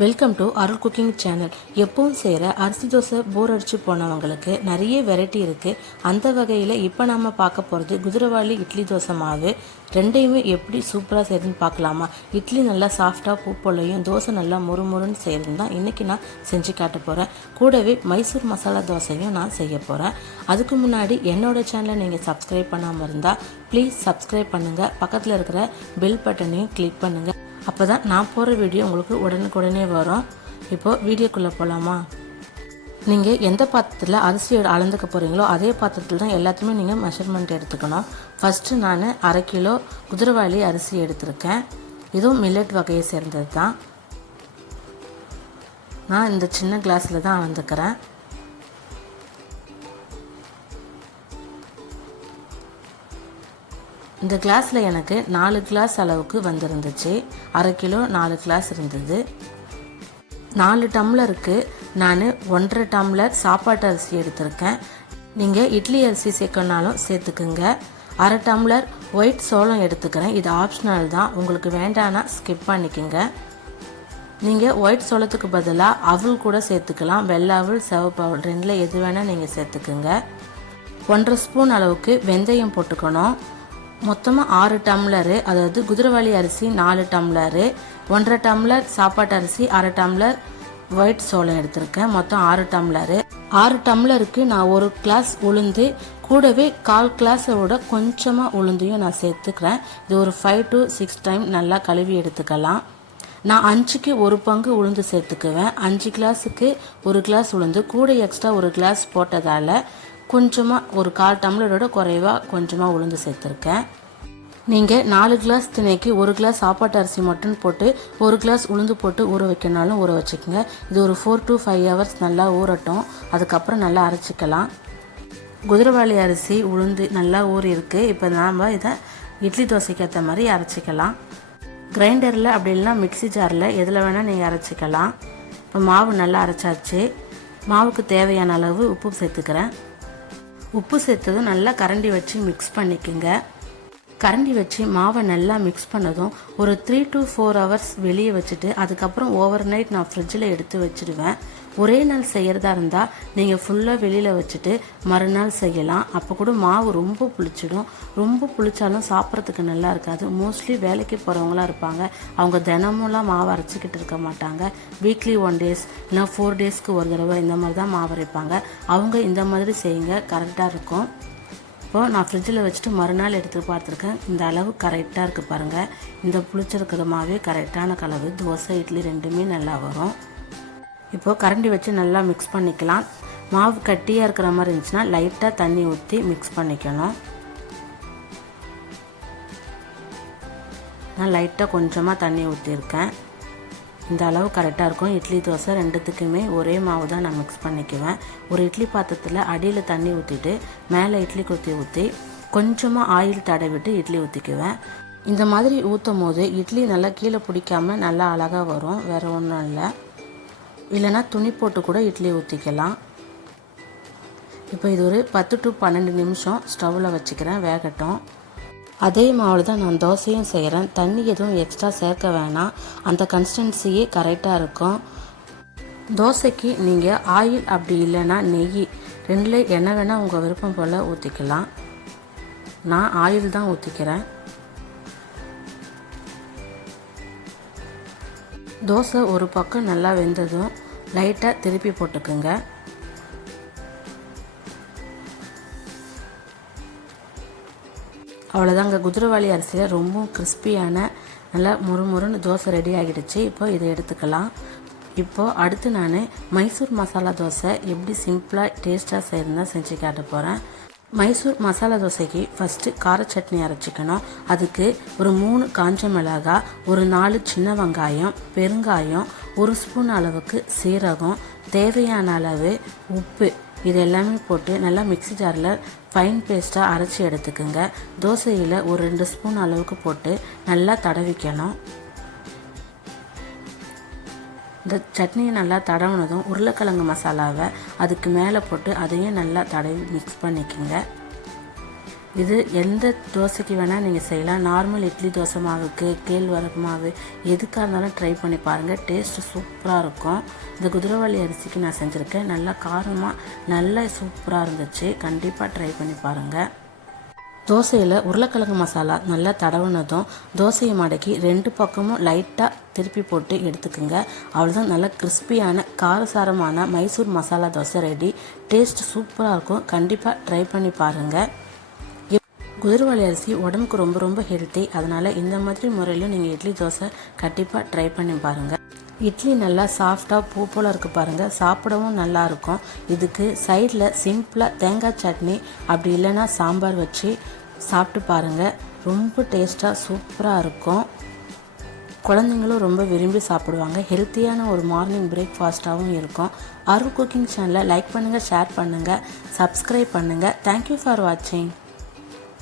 Welcome to Arul cooking channel. எப்பவும் செய்கிற அரிசி தோசை போர் அடிச்சு போனவங்களுக்கு நிறைய வெரைட்டி இருக்குது. அந்த வகையில் இப்போ நம்ம பார்க்க போகிறது குதிரைவாலி இட்லி தோசை மாவு. ரெண்டையுமே எப்படி சூப்பராக செய்யுதுன்னு பார்க்கலாமா? இட்லி நல்லா சாஃப்டாக பூ போலையும் தோசை நல்லா முறுமுறுன்னு செய்கிறது தான் இன்றைக்கி நான் செஞ்சு காட்ட போகிறேன். கூடவே மைசூர் மசாலா தோசையும் நான் செய்ய போகிறேன். அதுக்கு முன்னாடி என்னோடய சேனலை நீங்கள் சப்ஸ்கிரைப் பண்ணாமல் இருந்தால் ப்ளீஸ் சப்ஸ்கிரைப் பண்ணுங்கள். பக்கத்தில் இருக்கிற பெல் பட்டனையும் கிளிக் பண்ணுங்கள். அப்போ தான் நான் போகிற வீடியோ உங்களுக்கு உடனுக்குடனே வரும். இப்போது வீடியோக்குள்ளே போகலாமா? நீங்கள் எந்த பாத்திரத்தில் அரிசியோட அளந்துக்க போகிறீங்களோ அதே பாத்திரத்தில் தான் எல்லாத்தையுமே நீங்கள் மெஷர்மெண்ட் எடுத்துக்கணும். ஃபஸ்ட்டு நான் 1/2 கிலோ குதிரைவாலி அரிசி எடுத்திருக்கேன். இதுவும் மில்லட் வகையை சேர்ந்தது தான். நான் இந்த சின்ன கிளாஸில் தான் அளந்துக்கிறேன். இந்த கிளாஸில் எனக்கு 4 கிளாஸ் அளவுக்கு வந்திருந்துச்சு. 1/2 கிலோ 4 கிளாஸ் இருந்தது. 4 டம்ளருக்கு நான் 1.5 டம்ளர் சாப்பாட்டு அரிசி எடுத்திருக்கேன். நீங்கள் இட்லி அரிசி சேர்க்கணுனாலும் சேர்த்துக்குங்க. 1/2 டம்ளர் ஒயிட் சோளம் எடுத்துக்கிறேன். இது ஆப்ஷனல் தான், உங்களுக்கு வேண்டான்னா ஸ்கிப் பண்ணிக்கோங்க. நீங்கள் ஒயிட் சோளத்துக்கு பதிலாக அவல் கூட சேர்த்துக்கலாம். வெள்ளை அவல், சிவப்பு அவல் ரெண்டில் எது வேணால் நீங்கள் சேர்த்துக்குங்க. 1.5 ஸ்பூன் அளவுக்கு வெந்தயம் போட்டுக்கணும். மொத்தமாக 6 டம்ளரு, அதாவது குதிரைவாலி அரிசி 4 டம்ளரு, 1.5 டம்ளர் சாப்பாட்டு அரிசி, 1/2 டம்ளர் ஒயிட் சோளம் எடுத்திருக்கேன். மொத்தம் 6 டம்ளரு. 6 டம்ளருக்கு நான் 1 கிளாஸ் உளுந்து, கூடவே 1/4 கிளாஸோட கொஞ்சமாக உளுந்தையும் நான் சேர்த்துக்கிறேன். இது ஒரு 5 to 6 டைம் நல்லா கழுவி எடுத்துக்கலாம். நான் 5க்கு 1 பங்கு உளுந்து சேர்த்துக்குவேன். 5 கிளாஸுக்கு 1 கிளாஸ் உளுந்து, கூட எக்ஸ்ட்ரா 1 கிளாஸ் போட்டதால் கொஞ்சமாக ஒரு 1/4 டம்ளரோட குறைவாக கொஞ்சமாக உளுந்து சேர்த்துருக்கேன். நீங்கள் 4 கிளாஸ் திணைக்கு 1 கிளாஸ் சாப்பாட்டு அரிசி மட்டும் போட்டு 1 கிளாஸ் உளுந்து போட்டு ஊற வைக்கனாலும் ஊற வச்சுக்கோங்க. இது ஒரு 4 to 5 ஹவர்ஸ் நல்லா ஊறட்டும். அதுக்கப்புறம் நல்லா அரைச்சிக்கலாம். குதிரைவாலி அரிசி உளுந்து நல்லா ஊறி இருக்குது. இப்போ நாம் இதை இட்லி தோசைக்கு ஏற்ற மாதிரி அரைச்சிக்கலாம். கிரைண்டரில் அப்படி இல்லைனா மிக்சி ஜாரில் எதில் வேணால் நீங்கள் அரைச்சிக்கலாம். இப்போ மாவு நல்லா அரைச்சாச்சு. மாவுக்கு தேவையான அளவு உப்பு சேர்த்துக்கிறேன். உப்பு சேர்த்ததும் நல்லா கரண்டி வச்சு மிக்ஸ் பண்ணிக்கோங்க. கரண்டி வச்சு மாவை நல்லா மிக்ஸ் பண்ணதும் ஒரு 3 to 4 ஹவர்ஸ் வெளியே வச்சுட்டு அதுக்கப்புறம் ஓவர் நைட் நான் ஃப்ரிட்ஜில் எடுத்து வச்சுடுவேன். ஒரே நாள் செய்கிறதா இருந்தால் நீங்கள் ஃபுல்லாக வெளியில் வச்சுட்டு மறுநாள் செய்யலாம். அப்போ கூட மாவு ரொம்ப புளிச்சிடும். ரொம்ப புளிச்சாலும் சாப்பிட்றதுக்கு நல்லா இருக்காது. மோஸ்ட்லி வேலைக்கு போகிறவங்களாம் இருப்பாங்க. அவங்க தினமும்லாம் மாவு அரைச்சிக்கிட்டு இருக்க மாட்டாங்க. வீக்லி 1 days இல்லை 4 daysக்கு ஒரு தடவை இந்த மாதிரி தான் மாவு அரைப்பாங்க. அவங்க இந்த மாதிரி செய்யுங்க, கரெக்டாக இருக்கும். இப்போது நான் ஃப்ரிட்ஜில் வச்சுட்டு மறுநாள் எடுத்து பார்த்துருக்கேன். இந்த அளவு கரெக்டாக இருக்குது பாருங்கள். இந்த புளிச்சிருக்கிற மாவே கரெக்டான கலவு. தோசை இட்லி ரெண்டுமே நல்லா வரும். இப்போது கரண்டி வச்சு நல்லா மிக்ஸ் பண்ணிக்கலாம். மாவு கட்டியாக இருக்கிற மாதிரி இருந்துச்சுன்னா லைட்டாக தண்ணி ஊற்றி மிக்ஸ் பண்ணிக்கணும். நான் லைட்டாக கொஞ்சமாக தண்ணி ஊற்றிருக்கேன். இந்த அளவு கரெக்டாக இருக்கும். இட்லி தோசை ரெண்டுத்துக்குமே ஒரே மாவு தான் நான் மிக்ஸ் பண்ணிக்குவேன். ஒரு இட்லி பாத்திரத்தில் அடியில் தண்ணி ஊற்றிட்டு மேலே இட்லி குத்தி ஊற்றி கொஞ்சமாக ஆயில் தடவிட்டு இட்லி ஊற்றிக்குவேன். இந்த மாதிரி ஊற்றும் போது இட்லி நல்லா கீழே பிடிக்காமல் நல்லா அழகாக வரும். வேறு ஒன்றும் இல்லை. இல்லைனா துணி போட்டு கூட இட்லி ஊற்றிக்கலாம். இப்போ இது ஒரு 10 to 12 நிமிஷம் ஸ்டவ்வில் வச்சுக்கிறேன், வேகட்டும். அதே மாவில் தான் நான் தோசையும் செய்கிறேன். தண்ணி எதுவும் எக்ஸ்ட்ரா சேர்க்க வேணாம். அந்த கன்சிஸ்டன்சியே கரெக்டாக இருக்கும். தோசைக்கு நீங்கள் ஆயில் அப்படி இல்லைன்னா நெய் ரெண்டில் எண்ணெய் வேணால் உங்கள் விருப்பம் போல் ஊற்றிக்கலாம். நான் ஆயில் தான் ஊற்றிக்கிறேன். தோசை ஒரு பக்கம் நல்லா வெந்ததும் லைட்டாக திருப்பி போட்டுக்குங்க. அவ்வளோதாங்க. குதிரைவாலி அரிசியில் ரொம்ப கிறிஸ்பியான நல்லா முறுமுறுன்னு தோசை ரெடி ஆகிடுச்சு. இப்போ இதை எடுத்துக்கலாம். இப்போது அடுத்து நான் மைசூர் மசாலா தோசை எப்படி சிம்பிளாக டேஸ்ட்டாக செய்யறதுனா செஞ்சு காட்ட போகிறேன். மைசூர் மசாலா தோசைக்கு ஃபஸ்ட்டு கார சட்னி அரைச்சிக்கணும். அதுக்கு ஒரு 3 காஞ்ச மிளகாய், ஒரு 4 சின்ன வெங்காயம், பெருங்காயம், 1 ஸ்பூன் அளவுக்கு சீரகம், தேவையான அளவு உப்பு, இது எல்லாமே போட்டு நல்லா மிக்சி ஜாரில் ஃபைன் பேஸ்ட்டாக அரைச்சி எடுத்துக்கோங்க. தோசையில் ஒரு 2 ஸ்பூன் அளவுக்கு போட்டு நல்லா தடவிக்கணும். இந்த சட்னியை நல்லா தடவினதும் உருளைக்கிழங்கு மசாலாவை அதுக்கு மேலே போட்டு அதையும் நல்லா தடவி மிக்ஸ் பண்ணிக்கோங்க. இது எந்த தோசைக்கு வேணால் நீங்கள் செய்யலாம். நார்மல் இட்லி தோசை மாவுக்கு, கேழ்வரகு மாவு எதுக்காக இருந்தாலும் ட்ரை பண்ணி பாருங்கள். டேஸ்ட்டு சூப்பராக இருக்கும். இந்த குதிரைவாலி அரிசிக்கு நான் செஞ்சுருக்கேன். நல்லா காரமாக நல்லா சூப்பராக இருந்துச்சு. கண்டிப்பாக ட்ரை பண்ணி பாருங்கள். தோசையில் உருளைக்கிழங்கு மசாலா நல்லா தடவுனதும் தோசையை மடக்கி 2 பக்கமும் லைட்டாக திருப்பி போட்டு எடுத்துக்குங்க. அவ்வளோதான், நல்லா கிறிஸ்பியான காரசாரமான மைசூர் மசாலா தோசை ரெடி. டேஸ்ட் சூப்பராக இருக்கும். கண்டிப்பாக ட்ரை பண்ணி பாருங்கள். குதிரைவாலி அரிசி உடம்புக்கு ரொம்ப ரொம்ப ஹெல்த்தி. அதனால் இந்த மாதிரி முறையிலும் நீங்கள் இட்லி தோசை கண்டிப்பாக ட்ரை பண்ணி பாருங்கள். இட்லி நல்லா சாஃப்டாக பூ போல் இருக்குது பாருங்கள். சாப்பிடவும் நல்லாயிருக்கும். இதுக்கு சைடில் சிம்பிளாக தேங்காய் சட்னி அப்படி இல்லைன்னா சாம்பார் வச்சு சாப்பிட்டு பாருங்கள். ரொம்ப டேஸ்ட்டாக சூப்பராக இருக்கும். குழந்தைங்களும் ரொம்ப விரும்பி சாப்பிடுவாங்க. ஹெல்த்தியான ஒரு மார்னிங் பிரேக்ஃபாஸ்ட்டாகவும் இருக்கும். அருள் குக்கிங் சேனலை லைக் பண்ணுங்கள், ஷேர் பண்ணுங்கள், சப்ஸ்கிரைப் பண்ணுங்கள். தேங்க்யூ ஃபார் வாட்சிங்.